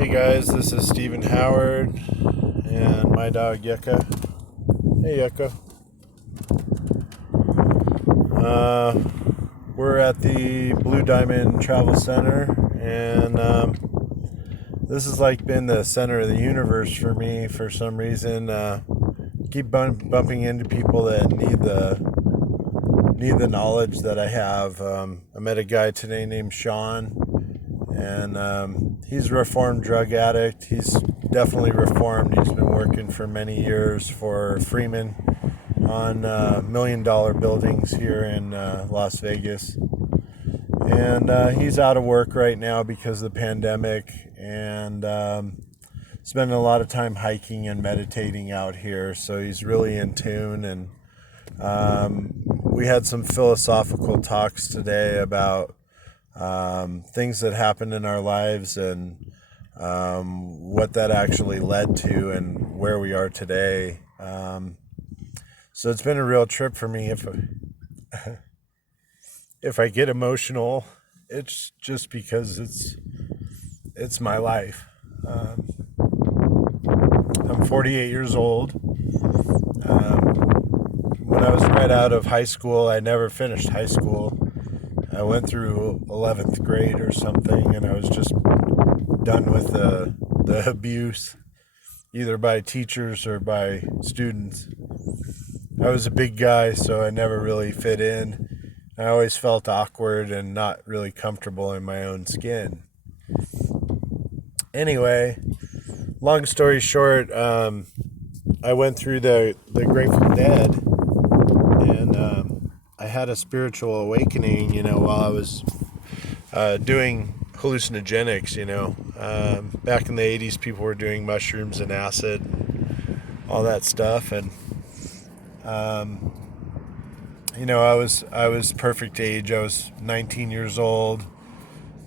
Hey guys, this is Stephen Howard and my dog Yucca. Hey Yucca. Uh, we're at the Blue Diamond Travel Center, and this has like been the center of the universe for me for some reason. Keep bumping into people that need the knowledge that I have. I met a guy today named Sean, and he's a reformed drug addict. He's definitely reformed. He's been working for many years for Freeman on $1 million buildings here in Las Vegas. And he's out of work right now because of the pandemic, and spending a lot of time hiking and meditating out here. So he's really in tune, and we had some philosophical talks today about things that happened in our lives and what that actually led to and where we are today. So it's been a real trip for me. If I get emotional, it's just because it's my life. I'm 48 years old. When I was right out of high school, I never finished high school. I went through 11th grade or something, and I was just done with the abuse, either by teachers or by students. I was a big guy, so I never really fit in. I always felt awkward and not really comfortable in my own skin. Anyway, long story short, I went through the Grateful Dead, and I had a spiritual awakening, while I was doing hallucinogenics, back in the 80s, people were doing mushrooms and acid, all that stuff, and I was perfect age. I was 19 years old.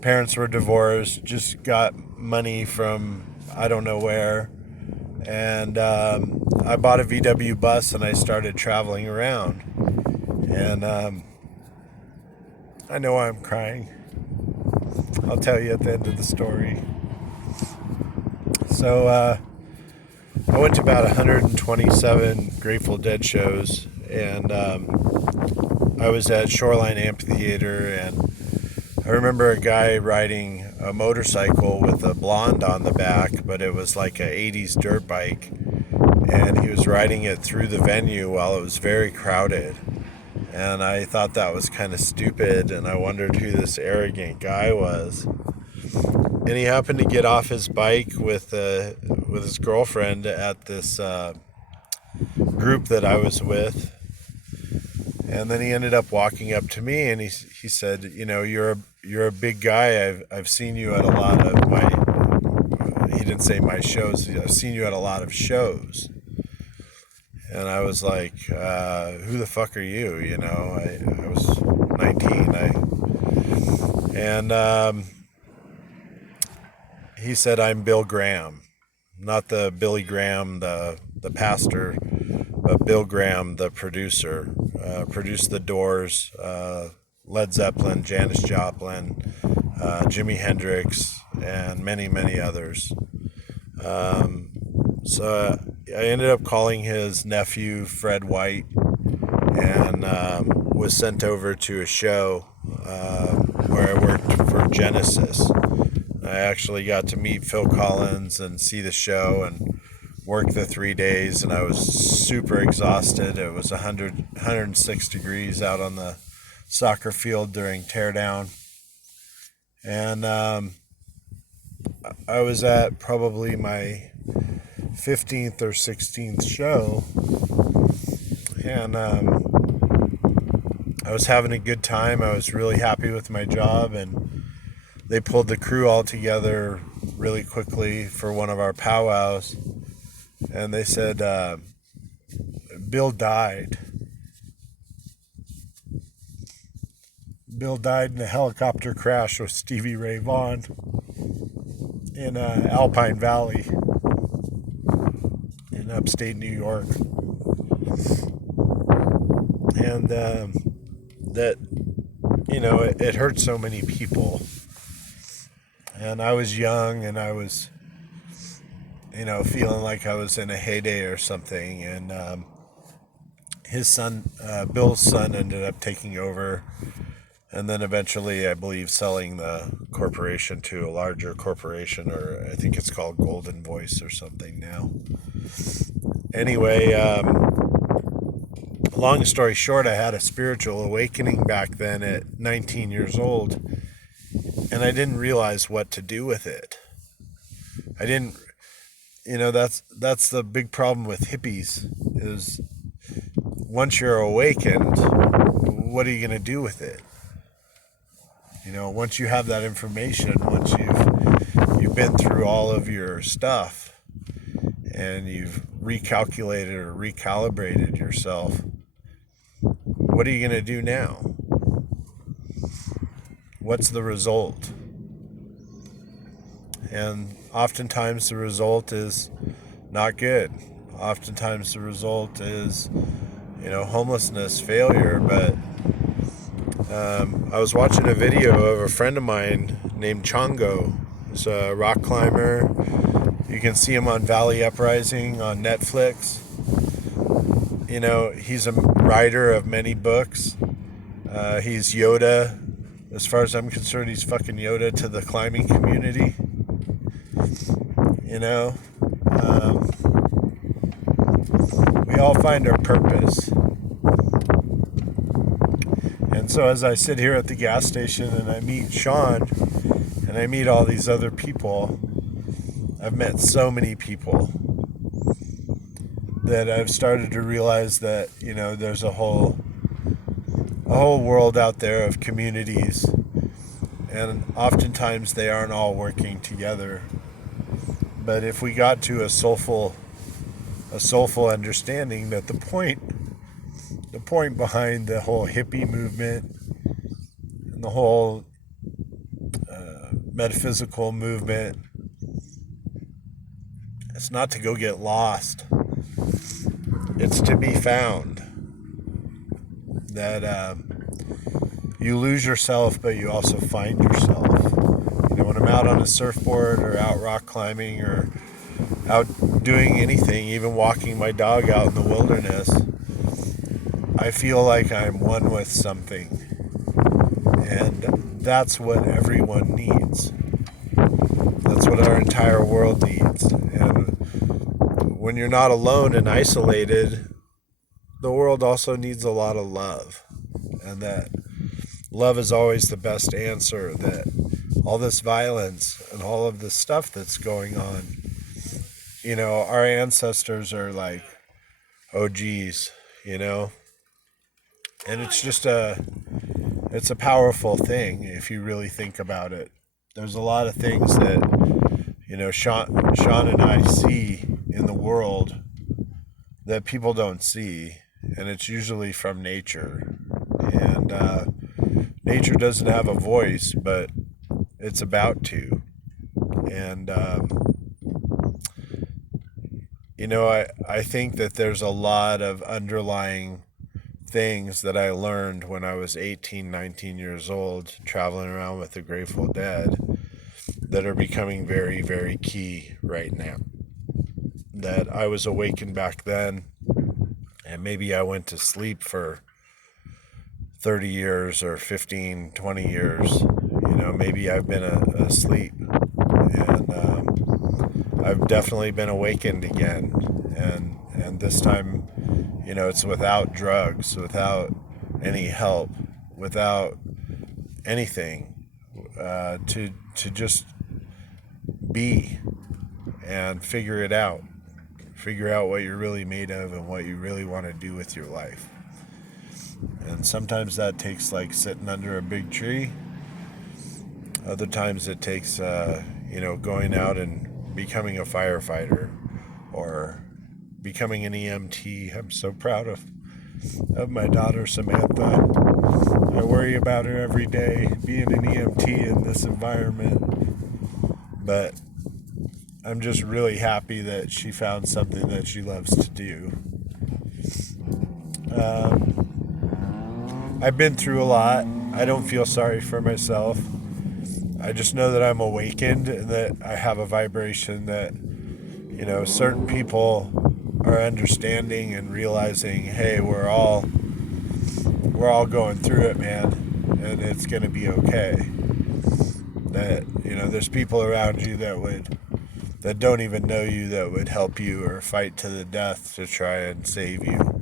Parents were divorced. Just got money from I don't know where, and I bought a VW bus and I started traveling around. And I know I'm crying. I'll tell you at the end of the story. So I went to about 127 Grateful Dead shows, and I was at Shoreline Amphitheater, and I remember a guy riding a motorcycle with a blonde on the back, but it was like a 80s dirt bike, and he was riding it through the venue while it was very crowded. And I thought that was kind of stupid, and I wondered who this arrogant guy was. And he happened to get off his bike with his girlfriend at this group that I was with. And then he ended up walking up to me, and he said, you're a big guy. I've seen you at a lot of he didn't say my shows. I've seen you at a lot of shows. And I was like, who the fuck are you? I was 19. And he said, I'm Bill Graham, not the Billy Graham, the pastor, but Bill Graham, the producer. Produced The Doors, Led Zeppelin, Janis Joplin, Jimi Hendrix, and many, many others. So I ended up calling his nephew, Fred White, and was sent over to a show where I worked for Genesis. I actually got to meet Phil Collins and see the show and work the 3 days, and I was super exhausted. It was 106 degrees out on the soccer field during teardown. And I was at probably my 15th or 16th show, and I was having a good time. I was really happy with my job, and they pulled the crew all together really quickly for one of our powwows, and they said, Bill died. Bill died in a helicopter crash with Stevie Ray Vaughan in Alpine Valley in upstate New York. And that, it hurt so many people. And I was young, and I was feeling like I was in a heyday or something. And his son, Bill's son, ended up taking over, and then eventually, I believe, selling the corporation to a larger corporation, or I think it's called Golden Voice or something now. Anyway, long story short, I had a spiritual awakening back then at 19 years old, and I didn't realize what to do with it. I didn't, that's the big problem with hippies is once you're awakened, what are you going to do with it? Once you have that information, once you've been through all of your stuff and you've recalculated or recalibrated yourself, what are you going to do now? What's the result? And oftentimes the result is not good. Oftentimes the result is, homelessness, failure. But I was watching a video of a friend of mine named Chongo. He's a rock climber. You can see him on Valley Uprising on Netflix. He's a writer of many books. He's Yoda. As far as I'm concerned, he's fucking Yoda to the climbing community. We all find our purpose. And so as I sit here at the gas station and I meet Sean and I meet all these other people, I've met so many people that I've started to realize that, there's a whole world out there of communities, and oftentimes they aren't all working together. But if we got to a soulful understanding that the point behind the whole hippie movement and the whole metaphysical movement, it's not to go get lost. It's to be found. That you lose yourself, but you also find yourself. When I'm out on a surfboard or out rock climbing or out doing anything, even walking my dog out in the wilderness, I feel like I'm one with something. And that's what everyone needs. That's what our entire world needs. And when you're not alone and isolated, the world also needs a lot of love. And that love is always the best answer. That all this violence and all of this stuff that's going on, our ancestors are like OGs, and it's just it's a powerful thing if you really think about it. There's a lot of things that, Sean and I see in the world that people don't see, and it's usually from nature. And nature doesn't have a voice, but it's about to. And I think that there's a lot of underlying things that I learned when I was 18, 19 years old, traveling around with the Grateful Dead, that are becoming very, very key right now. That I was awakened back then, and maybe I went to sleep for 30 years or 15, 20 years. Maybe I've been asleep, and I've definitely been awakened again. And this time, it's without drugs, without any help, without anything, to just be and figure it out. Figure out what you're really made of and what you really want to do with your life. And sometimes that takes like sitting under a big tree. Other times it takes, going out and becoming a firefighter or becoming an EMT. I'm so proud of my daughter, Samantha. I worry about her every day, being an EMT in this environment. But I'm just really happy that she found something that she loves to do. I've been through a lot. I don't feel sorry for myself. I just know that I'm awakened and that I have a vibration that certain people are understanding and realizing, hey, we're all going through it, man, and it's going to be okay. That there's people around you that don't even know you that would help you or fight to the death to try and save you.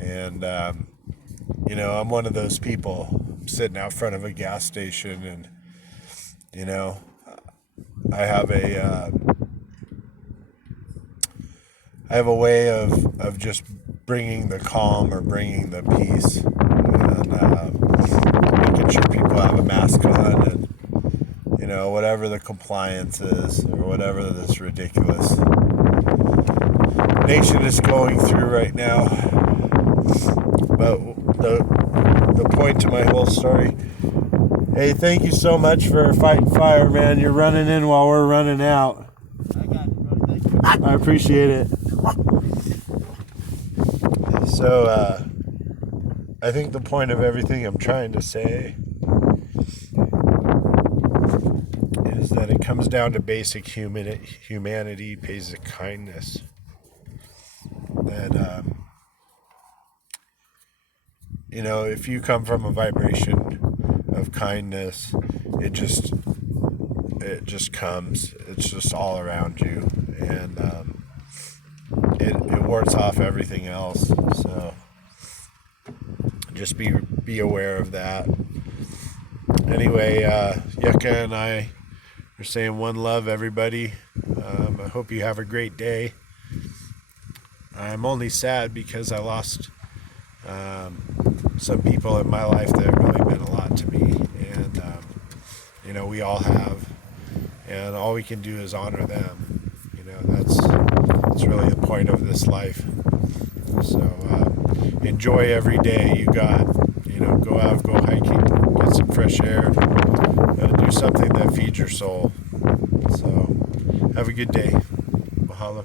And I'm one of those people. I'm sitting out front of a gas station, and I have a way of just bringing the calm or bringing the peace, and making sure people have a mask on, and whatever the compliance is, or whatever this ridiculous nation is going through right now. But the point to my whole story, hey, thank you so much for fighting fire, man. You're running in while we're running out. I got it, brother. Thank you. I appreciate it. So, I think the point of everything I'm trying to say is that it comes down to basic humanity, basic kindness. That, if you come from a vibration of kindness, it just comes. It's just all around you, and it wards off everything else. So just be aware of that. Anyway, Yucca and I are saying one love, everybody. I hope you have a great day. I'm only sad because I lost some people in my life that really meant a lot to me, and we all have, and all we can do is honor them. That's really the point of this life. So enjoy every day you got. Go out, go hiking, get some fresh air, do something that feeds your soul. So have a good day. Mahalo.